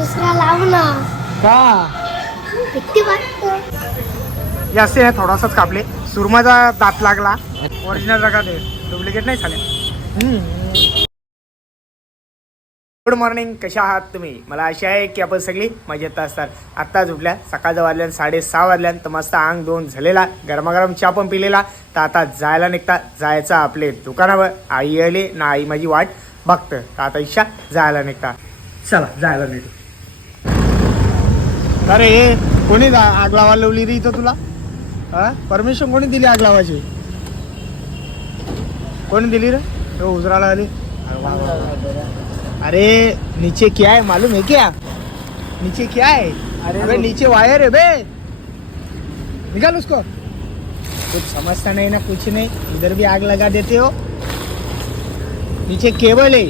दुसरा लाव ना. का? किती वाटत. जास्ती आहे थोडासाच कापले. सुरमाचा दात लागला. ओरिजिनल रगा दे डुप्लिकेट नाही झाले. गुड मॉर्निंग कशा आहात तुम्ही? मला आशा आहे की आपण सगळी मजेत असतात. आत्ता झोपल्या. सकाळच्या वाजल्यान साडेसहा वाजल्यान तर मस्त आंग दोन झालेला. गरमागरम चहा पण पिलेला. तर आता जायला निघता. जायचं आपले दुकानावर. आई आली ना आई माझी वाट बघतं. तर आता इच्छा जायला निघता. चला जायला निघतो अरे कोणी आग लावायला लावली रे इथं तुला? हा? परमिशन कोणी दिली आग लावायची कोणी दिली रे? हो उजराला आली. अरे नीचे क्या है? मालूम है क्या? नीचे क्या है? अरे अबे नीचे वायर है बे। निकाल उसको। कुछ समझता नहीं ना कुछ नहीं। इधर भी आग लगा देते हो। नीचे केबल है।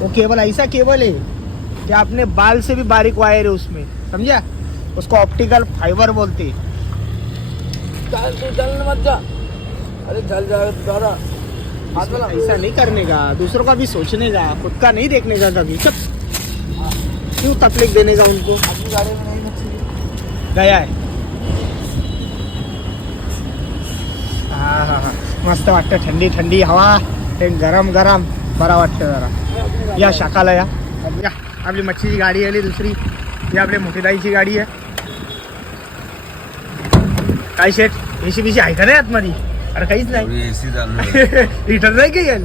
वो केबल ऐसा केबल है कि अपने बाल से भी बारीक वायर है उसमें। समझा? उसको ऑप्टिकल फाइबर बोलते। हैं। चल चल मत जा। अरे ऐसा नहीं करने का दूसरों का भी सोचने का खुद का नहीं देखने का कभी। चुप। क्यों तकलीफ़ देने का उनको? अपनी मच्छी गया है। हाँ हा हा। मस्त वाटतं थंडी थंडी हवा। ते गरम गरम। बरा वाटतं जरा। या शाखाला या। या आपली मच्छीची गाडी आली दुसरी। ही आपल्या मोठीदाईची गाडी आहे। काय शेट? एसी बीसी आहे का नाही आतमध्ये? अरे काहीच नाही. एसी. लिटर नाही की गेल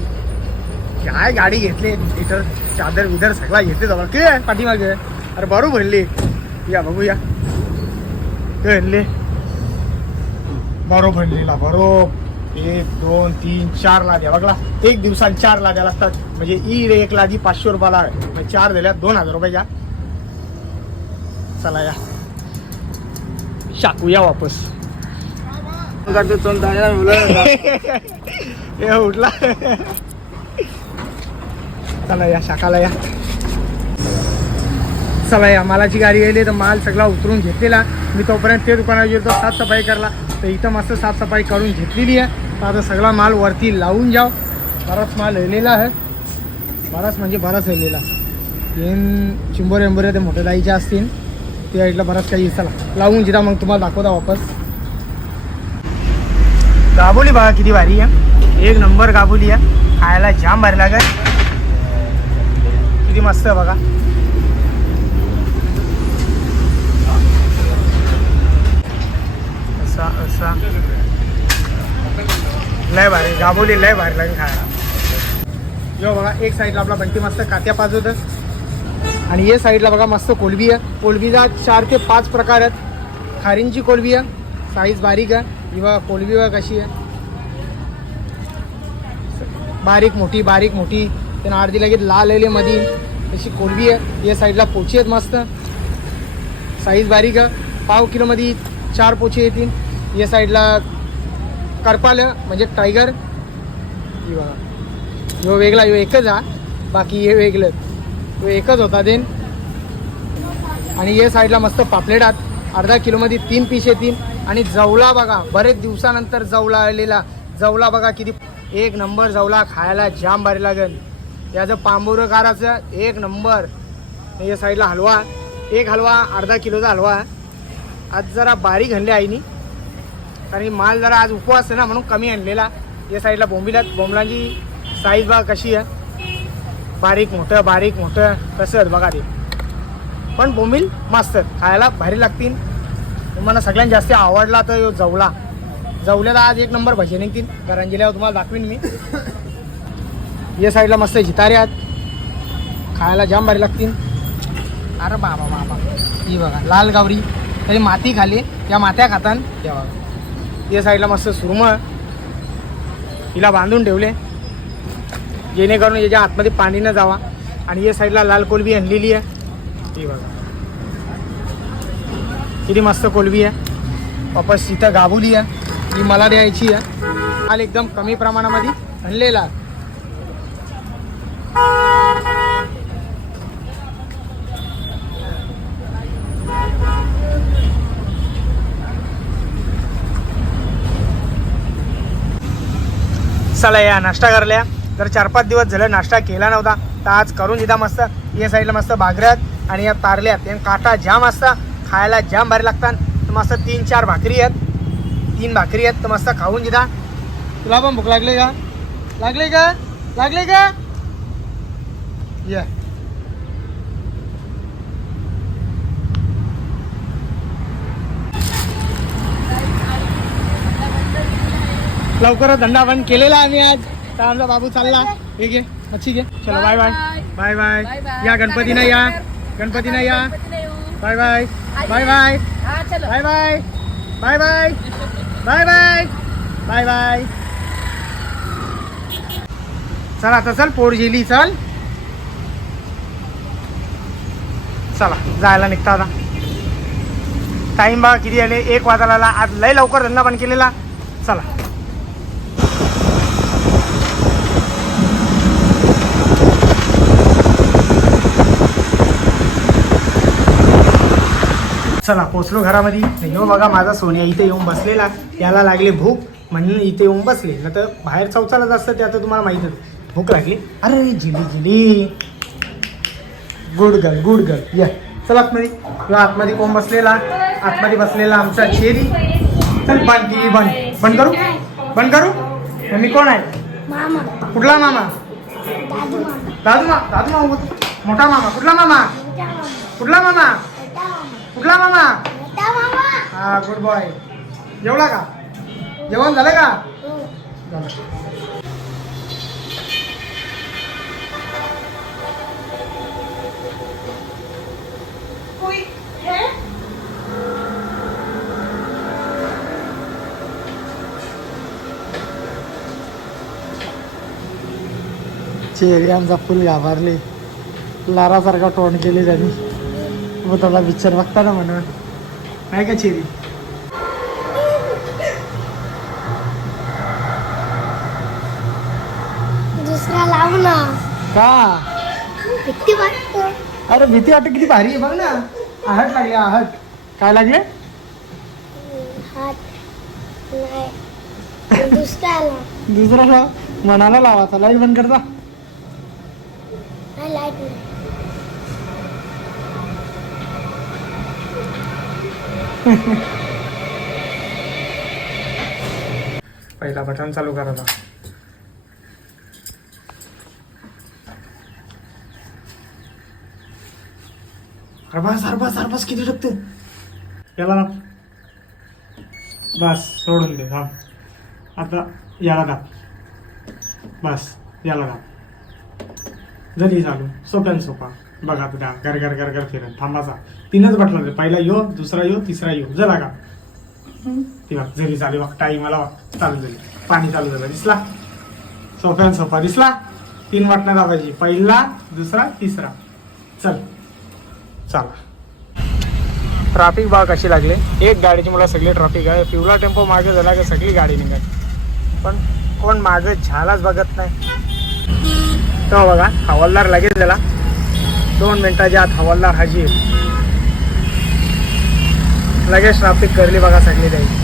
काय गाडी घेतली? लिटर चादर विदर सगळा घेतले जवळ. के आहे पाठीमागे. अरे बरो भरली. या बघूया ते आणले. बरो भरलेला बरो. एक दोन तीन चार लाद्या. बघला. एक दिवसात चार लाद्या लागतात. म्हणजे ई रे एक लादी पाचशे रुपयाला म्हणजे चार दिल्या दोन हजार रुपयाच्या चला या. शाकूया वापस. तुझा चल उठला. चला या शाखाला या. चला या मालाची गाडी गेली तर माल सगळा उतरून घेतलेला. मी तोपर्यंत ते दुकानावर गेलो साफसफाई करला तर इथं मस्त साफसफाई करून घेतलेली आहे. तर आता सगळा माल वरती लावून जाव बराच माल लिहिलेला आहे. बराच म्हणजे बराच लिहिलेला येन चिंबोरे एंबोरे ते मोठे दाईचे असतील. ते ऐकलं बराच काही चला लावून जिरा मग तुम्हाला दाखवता वापस. गाबोली बघा किती भारी आहे. एक नंबर गाबोली आहे. खायला जाम भारी लागेल. किती मस्त आहे बघा. असा असा. लय भारी गाबोली लय भारी लागेल खायला. जो बघा एक साईडला आपला बंटी मस्त कात्या पाजवत आणि हे साईडला बघा मस्त कोलबी आहे. कोलबीला चार ते पाच प्रकार आहेत. खारींची कोलबी आहे. साईज बारीक आहे. किंवा बघा कशी आहे? बारीक मोठी बारीक मोठी. त्यांना अर्धी लगेच लाल आले मध्ये तशी कोलबी आहे. या साईडला पोची आहेत मस्त. साईज बारीक आहे. पाव किलोमध्ये चार पोचे येतील. या साईडला करपाल म्हणजे टायगर. ही बघा ह्यो वेगळा ह्यो एकच हा. बाकी हे वेगळं. तो एकच होता देन. आणि या साईडला मस्त पापलेट आहात. अर्धा किलोमध्ये तीन पीस येतील. आणि जवला बघा बरेच दिवसानंतर जवला आलेला जवला बघा किती एक नंबर जवला खायला जाम भारी लागेल. याचं पांबुरकाराचं एक नंबर. या साईडला हलवा. एक हलवा अर्धा किलोचा हलवा. आज जरा बारीक आणले आईनी. कारण की माल जरा आज उपवास आहे ना म्हणून कमी आणलेला. या साईडला बोंबिलात बोंबलांची साईज बघा कशी आहे. बारीक मोठं बारीक मोठं. कसं बघा ते. पण बोंबील मस्त आहेत. खायला भारी लागतील. तुम्हाला सगळ्यात जास्त आवडला तर जवला. जवल्याला आज एक नंबर भजे निघतील. करंजीला तुम्हाला दाखवीन मी. या साईडला मस्त जितारे आहेत. खायला जाम भारी लागतील. अरे बाबा बाबा. ही बघा लाल गावरी. तरी माती खाली. त्या मात्या खातान. या बघा. या साईडला मस्त सुरम हिला बांधून ठेवले. जेणेकरून याच्या आतमध्ये पाणी न जावा. आणि या साईडला लाल कोलबी आणलेली आहे. ही बघा. किती मस्त कोलबी आहे. वापस इथं गाबुली आहे. ही मला द्यायची आहे. माल एकदम कमी प्रमाणामध्ये आणलेला चला या नाश्ता करल्या. जर चार पाच दिवस झालं नाश्ता केला नव्हता तर आज करून दिदा मस्त. या साईडला मस्त बागऱ्यात आणि या तारल्यात. काटा जाम असता. खायला जाम भारी लागतात. तर मस्त तीन चार भाकरी आहेत. तीन भाकरी आहेत. तर मस्त खाऊन जिदा तुला पण भूक लागली का? लागले का? लागले का? या. लवकरच धंदा बंद केलेला आम्ही आज. तर आमचा बाबू चालला. हे घे. मच्छी घे. चलो बाय बाय बाय बाय या गणपतीनं या. गणपतीनं या. Bye bye. Bye bye. Bye bye. Bye bye. Bye bye. Bye bye. चल आता चल पोर गेली चल. चला जायला निघता आता. टाइम बघा किती आले एक वाजायला. आज लय लवकर धंदा बंद केलेला. चला. चला पोचलो घरामध्ये. येऊ बघा माझा सोन्या इथे येऊन बसलेला. त्याला लागली भूक म्हणून इथे येऊन बसले. ना तर बाहेर चौचालाच असतं ते आता तुम्हाला माहीतच भूक लागली. अरे जिली जिली. गुड गर्ल गुड गर्ल या चल आतमध्ये. किंवा आतमध्ये कोण बसलेला? आतमध्ये बसलेला आमचा चेरी. चल बंद टी बंद. बंद करू? बंद करू? मी कोण आहे? मामा. कुठला मामा? दादू मामा. दादू मामा मोठा मामा. कुठला मामा. कुठला मामा? कुठला मामा? हा गुड बॉय जेवला का? जेवण झालं का? हो. झालं. चेहरे आमचा फुल घाबरले. लारासारखा टोन केले त्यांनी. त्याला पिक्चर बघताना म्हणून नाही का चेरी? दुसरा लाव ना. का? किती वाटतं. अरे भीती वाटत किती भारी आहे बघ ना. आहट लागले आहट. काय लागले? हात. नाही. दुसरा का मनाला लावाचा लाइट बंद करता. नाही लाइट नाही. पहिला बटन चालू करायचा अरबास अरबास अरबास किती टकते याला ना बस सोडून दे हा आता याला का बस याला का जरी चालू सोप्यान सोपा. बघा तुझ्या घर घर घर घर फिरत थांबाचा तीनच बटन पहिला यो दुसरा यो तिसरा यो जरा का ती बघ जरी झाली बघ टाईम मला चालू झाली. पाणी चालू झालं. दिसला? सोप्यान सोफा दिसला? तीन वाटणं दाबायची. पहिला दुसरा तिसरा. चल. चला. ट्रॅफिक बघा कशी लागले. एक गाडीची मला सगळी ट्रॅफिक आहे. पिवळा टेम्पो मागे झाला की सगळी गाडी निघाली. पण कोण मागे झालाच बघत नाही. तो बघा हवालदार लगेच झाला. दोन मिनिटाच्या आत हवालदार हाजी आहे. लगेच ट्रॅफिक करली बघा सगळी त्याची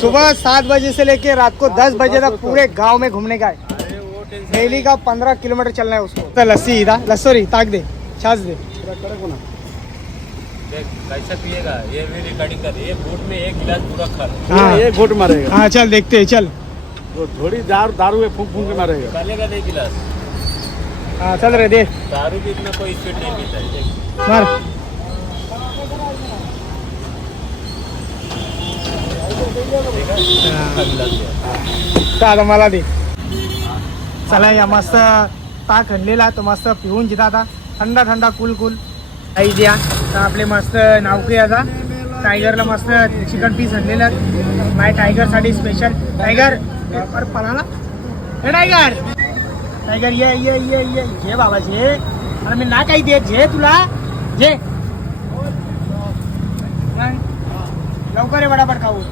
सुबह सात बजे से लेके रात को दस बजे तक पूरे गाँव में घूमने का है। डेली का पंद्रह किलोमीटर चलना है उसको। तो लस्सी लस्सोरी ताक दे छाछ दे। कैसा पिएगा? ये भी रिकॉर्डिंग कर ये फूड में एक गिलास पूरा खा हाँ। ये घोट मारेगा। हाँ चल देखते हैं चल। वो थोड़ी दारू दारू में फूंक फूंक के मारेगा। निकालेगा नहीं गिलास। हाँ चल रहे दे। दारू भी इतना कोई स्पीड नहीं पीता है देख। मार। आता मला दे। चला या मस्त ताक आणलेला तो मस्त पिऊन जिथं आता. थंडा थंडा कुल कुल आई द्या तर आपले मस्त नावके आता. टायगरला मस्त चिकन पीस आणलेलं. माय टायगरसाठी स्पेशल टायगर ए, पळाला? हे टायगर! टायगर ये ये ये ये. जे बाबा जे अरे मी ना काही दे जे तुला. जे लवकर ये बडाबड खाऊ.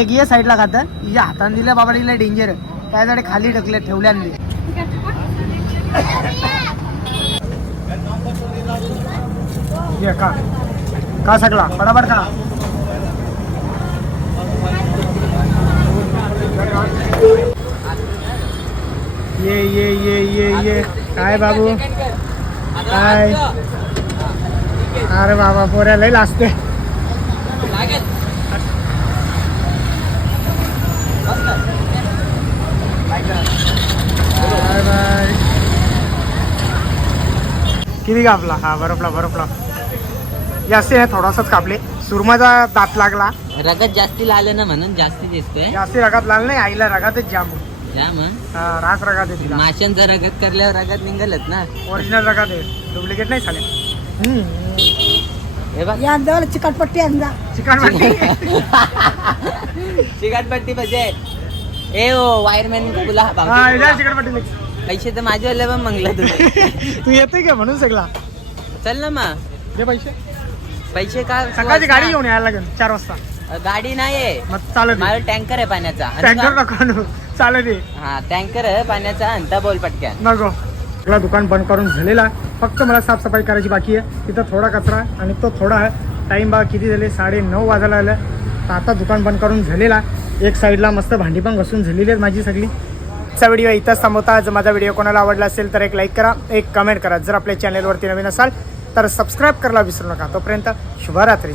एक ये साईडला खातं. तिच्या हाताने दिलं बाबा दिलं डेंजर त्यासाठी खाली ढकले ठेवल्याने. ये का का सगळा फटाफट खा ये ये ये ये ये। काय बाबू। काय अरे बाबा पोऱ्या लय लाजते। किती कापला हा, बरोपला बरोपला. जास्ती आहे थोडासाच कापले. सुरमाचा दात लागला. रगत जास्ती लाल ना म्हणून जास्ती दिसतोय. जास्ती रगात लागला नाही आईला रगातच जाम. जा मग. हा, रास रगात आहे तिला. माशांचा रगत करल्यावर रगत निघालत ना. ओरिजिनल रगात आहे. डुप्लिकेट नाही चालेल हे बघ. या जवळ चिकटपट्टी आणजा चिकन चिकटपट्टी. पाहिजे ए ओ वायरमॅन बोला हा चिकन पैसे तर माझे वाले पण मंगला तुम्ही तू येते का म्हणून सगळा? चल ना मग. दे पैसे. पैसे का सकाळची गाडी घेऊन यायला लागेल चार वाजता. गाडी नाहीये. मग चालत माझा टँकर आहे पाण्याचा. टँकर का? नको आणू. चालत ये हा टँकर आहे पाण्याचा अंता बोल पटक्यान. नको. सगळा दुकान बंद करून झालेला आहे. फक्त मला साफसफाई करायची बाकी आहे. तिथं थोडा कचरा आहे आणि तो थोडा आहे टाईम बा किती झाले? साडे नऊ वाजायला आलं तर आता दुकान बंद करून झालेला आहे. एक साईडला मस्त भांडी पण घसून झालेली आहेत माझी सगळी. आजचा व्हिडिओ इथंच थांबवता. जर माझा व्हिडिओ कोणाला आवडला असेल तर एक लाईक करा एक कमेंट करा. जर आपल्या चॅनलवरती नवीन असाल तर सबस्क्राईब करायला विसरू नका. तोपर्यंत शुभरात्री.